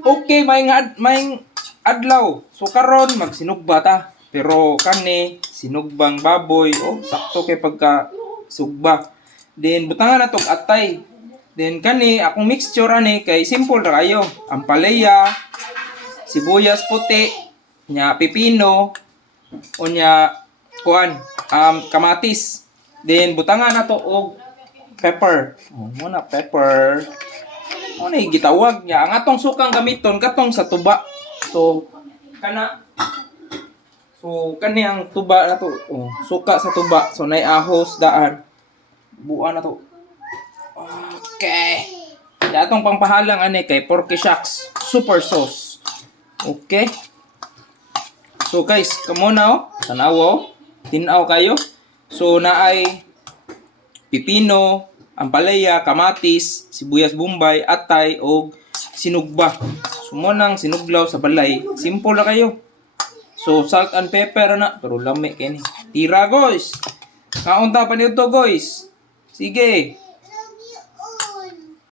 Okay, may adlaw. So karon magsinugba ta. Pero kani sinugbang baboy, oh, sakto kay pagka sugba. Then butangan na tong atay. Then kani akong mixture ani kay simple ra kayo. Ampalaya, sibuyas puti, nya pipino, unya kuan, kamatis. Then butangan na to og pepper. Oh, muna pepper. Ano yung gitawag niya? Ang atong sukang gamiton katong sa tuba. So, kani ang tuba na to. Oh, suka sa tuba. So, nay ahos daan. Buan na to. Okay. Ya atong pangpahalang ani kay Porky Shacks Super Sauce. Okay. So, guys, kamo na oh. Tanaw. Tinaw kayo. So, naay pipino, ampalaya, kamatis, sibuyas bombay, atay, o sinugba. Sumunang sinuglaw sa balay. Simple na kayo. So, salt and pepper na. Pero lami kini. Tira, guys. Kaunta pa nito, guys. Sige.